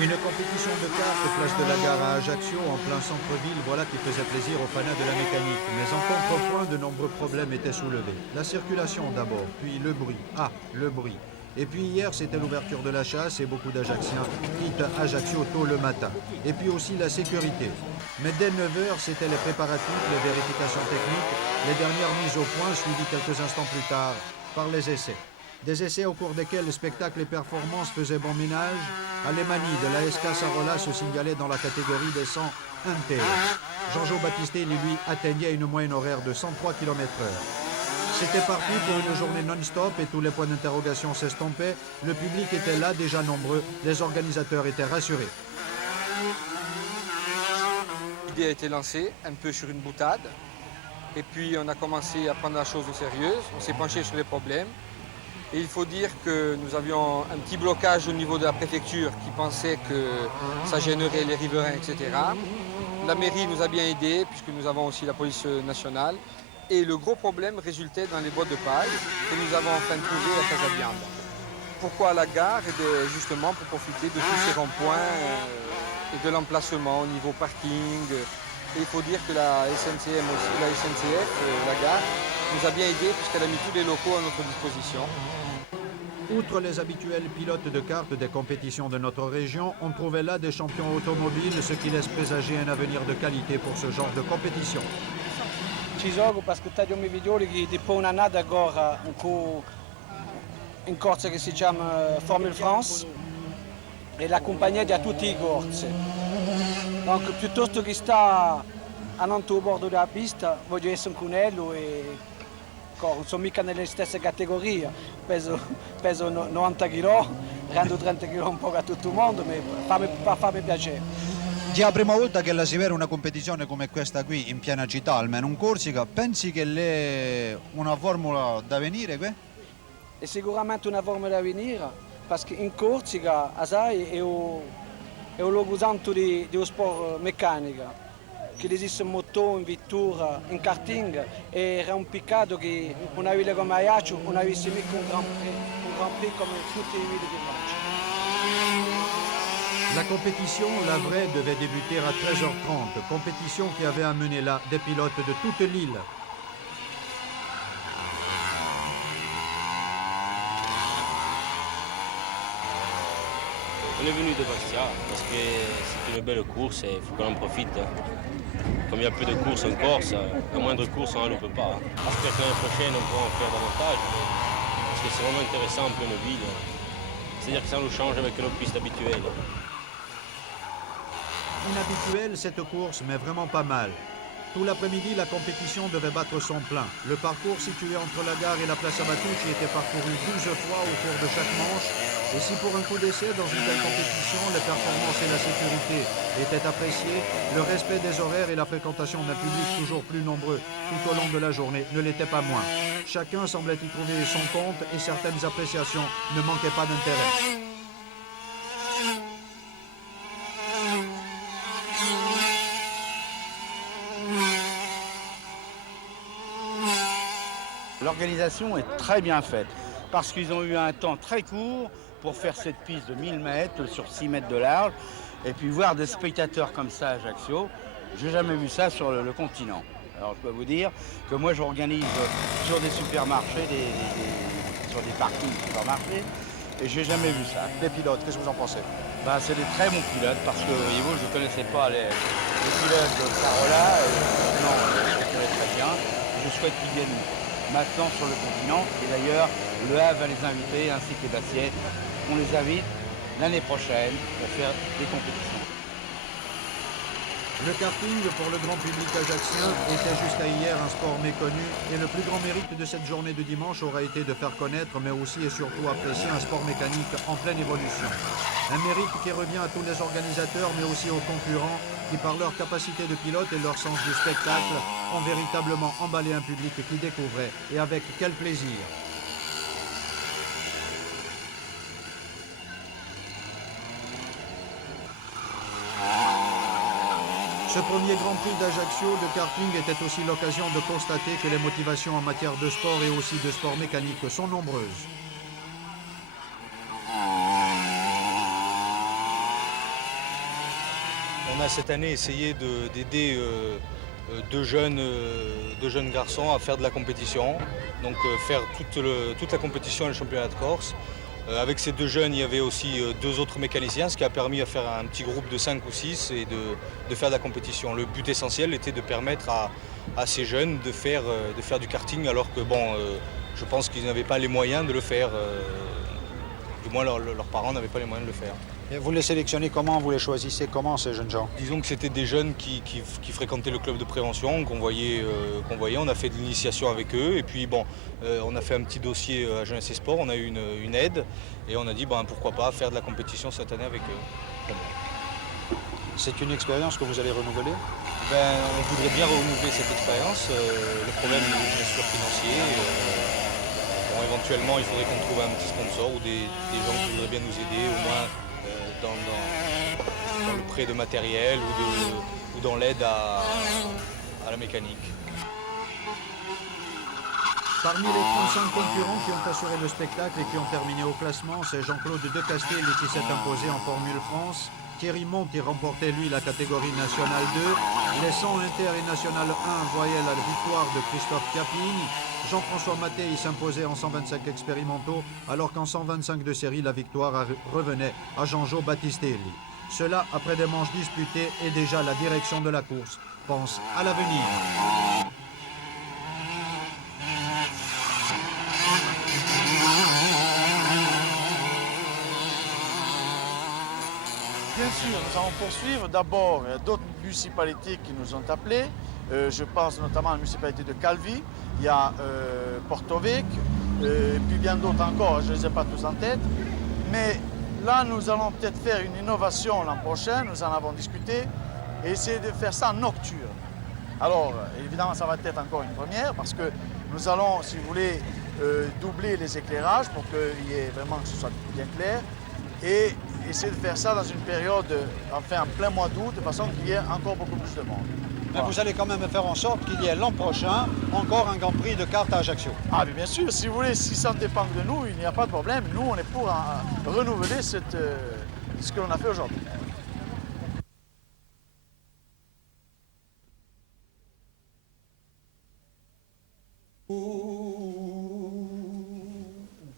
Une compétition de cartes place de la gare à Ajaccio, en plein centre-ville, voilà qui faisait plaisir aux fanats de la mécanique. Mais en contrepoint, de nombreux problèmes étaient soulevés. La circulation d'abord, puis le bruit. Ah, le bruit. Et puis hier, c'était l'ouverture de la chasse et beaucoup d'Ajacciens quittent Ajaccio tôt le matin. Et puis aussi la sécurité. Mais dès 9h, c'était les préparatifs, les vérifications techniques, les dernières mises au point suivies quelques instants plus tard par les essais. Des essais au cours desquels le spectacle et performances faisaient bon ménage. Alemani de la SK Sarola se signalait dans la catégorie des 100 MTE. Jean-Jo Battistelli, lui, atteignait une moyenne horaire de 103 km/h. C'était parti pour une journée non-stop et tous les points d'interrogation s'estompaient. Le public était là, déjà nombreux. Les organisateurs étaient rassurés. L'idée a été lancée un peu sur une boutade. Et puis on a commencé à prendre la chose au sérieux. On s'est penché sur les problèmes. Et il faut dire que nous avions un petit blocage au niveau de la préfecture qui pensait que ça gênerait les riverains, etc. La mairie nous a bien aidés puisque nous avons aussi la police nationale. Et le gros problème résultait dans les boîtes de paille que nous avons enfin trouvé à Casa Bianda. Pourquoi la gare? Justement pour profiter de tous ces ronds-points et de l'emplacement au niveau parking. Et il faut dire que la SNCF aussi, la gare, nous a bien aidés puisqu'elle a mis tous les locaux à notre disposition. Outre les habituels pilotes de cartes des compétitions de notre région, on trouvait là des champions automobiles, ce qui laisse présager un avenir de qualité pour ce genre de compétition. Ci gioco perché taglio i videoli che dopo un'annata agora in corsa che si chiama Formule France e l'accompagnato a tutti i corsi. Donc piuttosto che sta andando a bordo della pista voglio essere un cunello e non sono mica nelle stesse categorie, peso 90 kg, rendo 30 kg un po' a tutto il mondo, ma fammi piacere. Già la prima volta che la si vede una competizione come questa qui in piena città, almeno in Corsica, pensi che è una formula da venire qui? È sicuramente una formula da venire, perché in Corsica, sai, è un luogo santo di sport meccanica, che esiste un motore, in vettura, in karting, e era un peccato che una villa come Ajaccio non avesse mica un Grand Prix come tutti i ville di Francia. La compétition, la vraie, devait débuter à 13h30, compétition qui avait amené là des pilotes de toute l'île. On est venu de Bastia parce que c'est une belle course et il faut qu'on en profite. Comme il y a peu de courses en Corse, la moindre course on ne loupe pas. J'espère que l'année prochaine on pourra en faire davantage parce que c'est vraiment intéressant en pleine ville. C'est-à-dire que ça nous change avec nos pistes habituelles. Inhabituelle cette course, mais vraiment pas mal. Tout l'après-midi, la compétition devait battre son plein. Le parcours situé entre la gare et la place Abatucci était parcouru 12 fois au cours de chaque manche. Et si pour un coup d'essai, dans une telle compétition, les performances et la sécurité étaient appréciées, le respect des horaires et la fréquentation d'un public toujours plus nombreux tout au long de la journée ne l'était pas moins. Chacun semblait y trouver son compte et certaines appréciations ne manquaient pas d'intérêt. L'organisation est très bien faite parce qu'ils ont eu un temps très court pour faire cette piste de 1000 mètres sur 6 mètres de large et puis voir des spectateurs comme ça à Ajaccio, j'ai jamais vu ça sur le continent. Alors je peux vous dire que moi j'organise sur des supermarchés, sur des parkings de supermarchés et j'ai jamais vu ça. Les pilotes, qu'est-ce que vous en pensez? C'est des très bons pilotes parce que voyez-vous, je ne connaissais pas les pilotes de Sarola, non, je les connais très bien. Je souhaite qu'ils viennent maintenant sur le continent et d'ailleurs le Havre va les inviter ainsi que les Bassiers. On les invite l'année prochaine pour faire des compétitions. Le karting pour le grand public ajaccien était jusqu'à hier un sport méconnu et le plus grand mérite de cette journée de dimanche aura été de faire connaître mais aussi et surtout apprécier un sport mécanique en pleine évolution. Un mérite qui revient à tous les organisateurs mais aussi aux concurrents qui par leur capacité de pilote et leur sens du spectacle ont véritablement emballé un public qui découvrait et avec quel plaisir. Ce premier Grand Prix d'Ajaccio de karting était aussi l'occasion de constater que les motivations en matière de sport et aussi de sport mécanique sont nombreuses. On a cette année essayé d'aider deux jeunes garçons à faire de la compétition, donc faire toute la compétition et le championnat de Corse. Avec ces deux jeunes, il y avait aussi deux autres mécaniciens, ce qui a permis à faire un petit groupe de 5 ou 6 et de faire de la compétition. Le but essentiel était de permettre à ces jeunes de faire du karting, alors que bon, je pense qu'ils n'avaient pas les moyens de le faire. Du moins, leurs parents n'avaient pas les moyens de le faire. Et vous les sélectionnez comment? Vous les choisissez comment, ces jeunes gens? Disons que c'était des jeunes qui fréquentaient le club de prévention, qu'on voyait. On a fait de l'initiation avec eux. Et puis bon, on a fait un petit dossier à Jeunesse et Sport, on a eu une aide. Et on a dit pourquoi pas faire de la compétition cette année avec eux. C'est une expérience que vous allez renouveler? On voudrait bien renouveler cette expérience. Le problème est bien sûr financier. Éventuellement, il faudrait qu'on trouve un petit sponsor ou des gens qui voudraient bien nous aider, au moins dans le prêt de matériel ou dans l'aide à la mécanique. Parmi les 35 concurrents qui ont assuré le spectacle et qui ont terminé au classement, c'est Jean-Claude Decastel qui s'est imposé en Formule France. Thierry Monti remportait lui la catégorie nationale 2. Les 100 inter et national 1 voyaient la victoire de Christophe Capini. Jean-François Mattei s'imposait en 125 expérimentaux, alors qu'en 125 de série, la victoire revenait à Jean-Jo Battistelli. Cela, après des manches disputées, et déjà la direction de la course pense à l'avenir. Bien sûr, nous allons poursuivre. D'abord, d'autres municipalités qui nous ont appelés. Je pense notamment à la municipalité de Calvi, il y a Porto Vecchio, puis bien d'autres encore, je ne les ai pas tous en tête. Mais là, nous allons peut-être faire une innovation l'an prochain, nous en avons discuté, et essayer de faire ça en nocturne. Alors, évidemment, ça va être encore une première, parce que nous allons, si vous voulez, doubler les éclairages pour qu'il y ait vraiment que ce soit bien clair, et essayer de faire ça dans une période, enfin en plein mois d'août, de façon qu'il y ait encore beaucoup plus de monde. Mais vous allez quand même faire en sorte qu'il y ait l'an prochain encore un Grand Prix de kart à Ajaccio. Ah mais bien sûr, si vous voulez, si ça dépend de nous, il n'y a pas de problème. Nous, on est pour renouveler ce que l'on a fait aujourd'hui.